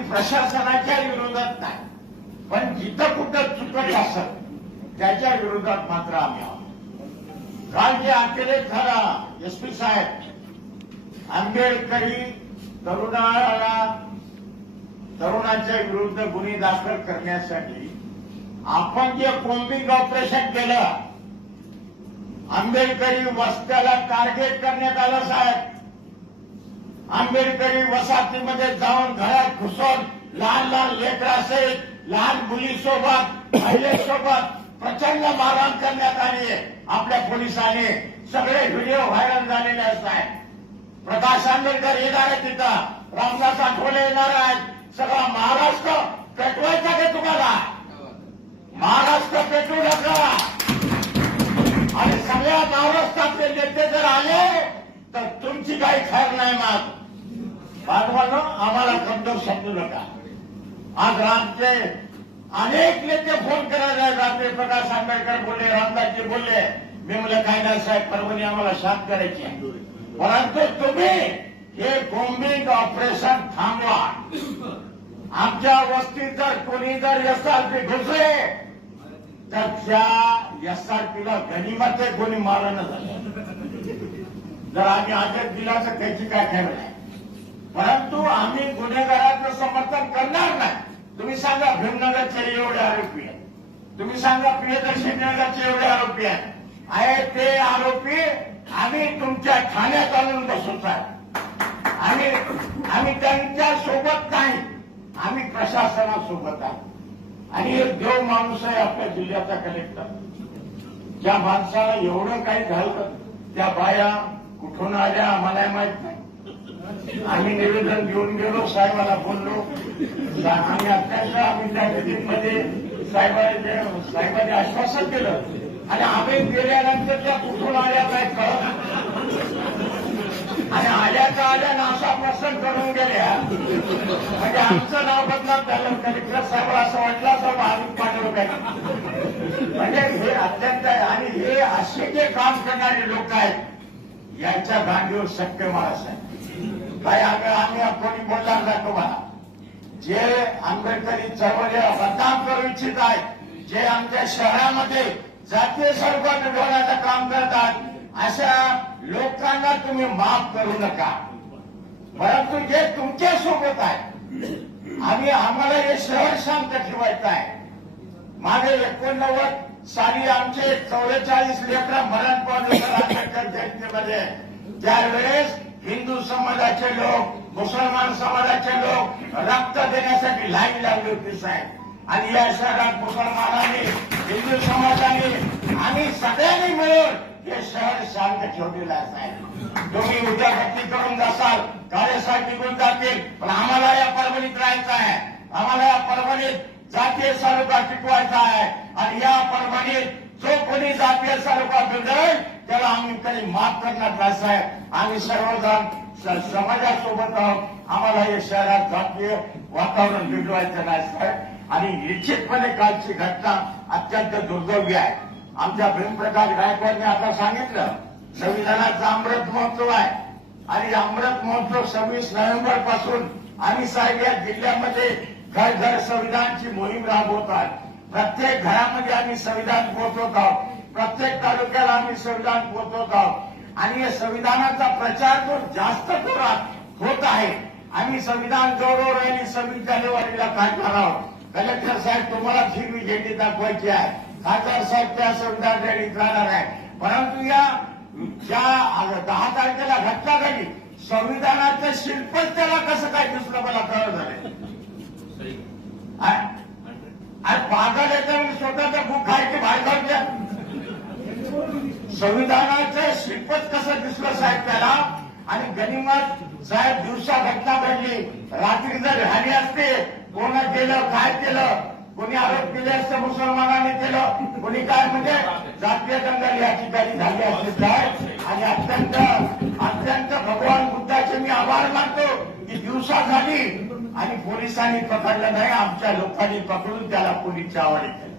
प्रशासनाच्या विरोधात नाही. पण जिथं कुठं चुकत असत त्याच्या विरोधात मात्र आम्ही आहोत. काल जे अखेरेच झाला एस पी साहेब. आंबेडकरी तरुणाला तरुणाच्या विरुद्ध गुन्हे दाखल करण्यासाठी आपण जे कोम्बिंग ऑपरेशन केलं आंबेडकरी वस्त्याला टार्गेट करण्यात आलं साहेब. आंबेडकरी वसाहतीमध्ये जाऊन घरात घुसून लहान लहान लेकरासहित लहान मुलीसोबत महिलेसोबत प्रचंड मारहाण करण्यात आली आहे आपल्या पोलिसांनी. सगळे व्हिडिओ व्हायरल झालेले असतात प्रकाश आंबेडकर येणार आहे तिथं. रामदास आठवले येणार आहेत. सगळा महाराष्ट्र पेटवायचा का तुम्हाला? महाराष्ट्र पेटवू नका. आणि सगळ्या महाराष्ट्रातले नेते जर आले तर तुमची काही खैर नाही मग बांधवांनो आम्हाला कमजोर समजू नका. आज रामचे अनेक नेते फोन करायला रात्री प्रकाश आंबेडकर बोलले रामदासजी बोलले मी म्हणलं काय नाही साहेब परभणी आम्हाला शांत करायची आहे. परंतु तुम्ही हे बॉम्बिंग ऑपरेशन थांबवा. आमच्या वस्तीत जर कोणी जर एसआरपी घुसले तर त्या एसआरपीला गनिमत कोणी मारण झालं जर आम्ही अटक दिला तर त्याची काय ठेवलं नाही परंतु आम्ही गुन्हेगाराचं समर्थन करणार नाही. तुम्ही सांगा भीमनगरचे एवढे आरोपी आहेत. तुम्ही सांगा प्रियदर्शी नगरचे एवढे आरोपी आहेत. आहे ते आरोपी आम्ही तुमच्या ठाण्यात आणून बसू साहेब. आम्ही आम्ही त्यांच्यासोबत नाही. आम्ही प्रशासनासोबत आहे. आणि एक देव माणूस आहे आपल्या जिल्ह्याचा कलेक्टर. ज्या माणसाला एवढं काही झालं त्या बाया कुठून आल्या आम्हाला माहीत नाही. आम्ही निवेदन घेऊन गेलो साहेबाला बोललो. आम्ही अत्यंत आम्ही त्या मीटिंगमध्ये साहेबांच्या साहेबांनी आश्वासन केलं आणि आम्ही गेल्यानंतर त्या कुठून आल्या काय कळत आणि आल्याचा आल्या ना असा प्रसंग करून गेल्या. म्हणजे आमचं नाव बदनाम झालं. कलेक्टर साहेब असं वाटलं असं आम्ही पाठवलं काय. म्हणजे हे अत्यंत आणि हे असे जे काम करणारे लोक आहेत यांच्या गांडीवर शक्य मला आहे काही आम्ही आम्ही कोणी बोलणार नाही तुम्हाला जे आंबेडकरी चळवळीला बदनाम करू इच्छित आहेत जे आमच्या शहरामध्ये जातीय स्वरूपात मिळवण्याचं काम करतात अशा लोकांना तुम्ही माफ करू नका. परंतु जे तुमच्यासोबत आहे. आम्ही आम्हाला हे शहर शांत ठेवायचं आहे. मागे एकोणनव्वद साली आमचे चौवेचाळीस लेकरं मरण पावले आंबेडकर जयंतीमध्ये. त्यावेळेस समाजाचे लोक मुसलमान समाजाचे लोक रक्त देण्यासाठी लाईन लावली होती साहेब. आणि या शहरात मुसलमानांनी हिंदू समाजाने आणि सगळ्यांनी मिळून हे शहर शांत ठेवलेलं आहे साहेब. तुम्ही उद्या भक्ती करून जासाल कार्यसाहेब निघून जातील पण आम्हाला या परभणीत राहायचं आहे. आम्हाला या परभणीत जातीय स्वरूपा टिकवायचा आहे. आणि या परभणीत जो कोणी जातीय स्वरूपा बिघडेल त्याला आम्ही कधी माफ करणार नाही साहेब. आम्ही सर्वजण समाजासोबत आहोत. आम्हाला या शहरात जातीय वातावरण बिघडवायचं नाही साहेब. आणि निश्चितपणे कालची घटना अत्यंत दुर्दैवी आहे. आमच्या भीमप्रकाश गायकवाडने आता सांगितलं संविधानाचा अमृत महोत्सव आहे. आणि अमृत महोत्सव सव्वीस नोव्हेंबरपासून आम्ही साहेब या जिल्ह्यामध्ये घर घर संविधानची मोहीम राबवत आहोत. प्रत्येक घरामध्ये आम्ही संविधान पोहोचवत आहोत. प्रत्येक तालुक्याला आम्ही संविधान पोहोचवत आहोत. आणि या संविधानाचा प्रचार जो जास्त जोरात होत आहे आम्ही संविधान गौरव रॅली सव्वीस जानेवारीला काढणार आहोत. कलेक्टर साहेब तुम्हाला ही झेंडी दाखवायची आहे. खासदार साहेब त्या संविधान रॅलीत राहणार आहे. परंतु या ज्या दहा तारखेला घटना घडली संविधानाचं शिल्पच त्याला कसं काय दिसलं मला कळत झालं आणि पागल याच्यावर स्वतःचा बुक खायचे बाहेर संविधानाचं श्रीपद कसं दिसलं साहेब त्याला? आणि गनिमत साहेब दिवसा घटना घडली. रात्री जर झाली असते कोण केलं काय केलं? कोणी आरोप केले असते मुसलमानाने केलं? कोणी काय म्हणजे जातीय दंगल या ठिकाणी झाली असते साहेब. आणि अत्यंत अत्यंत भगवान बुद्धाचे मी आभार मानतो की दिवसा झाली आणि पोलिसांनी पकडलं नाही आमच्या लोकांनी पकडून त्याला पोलीसच्या आवडीत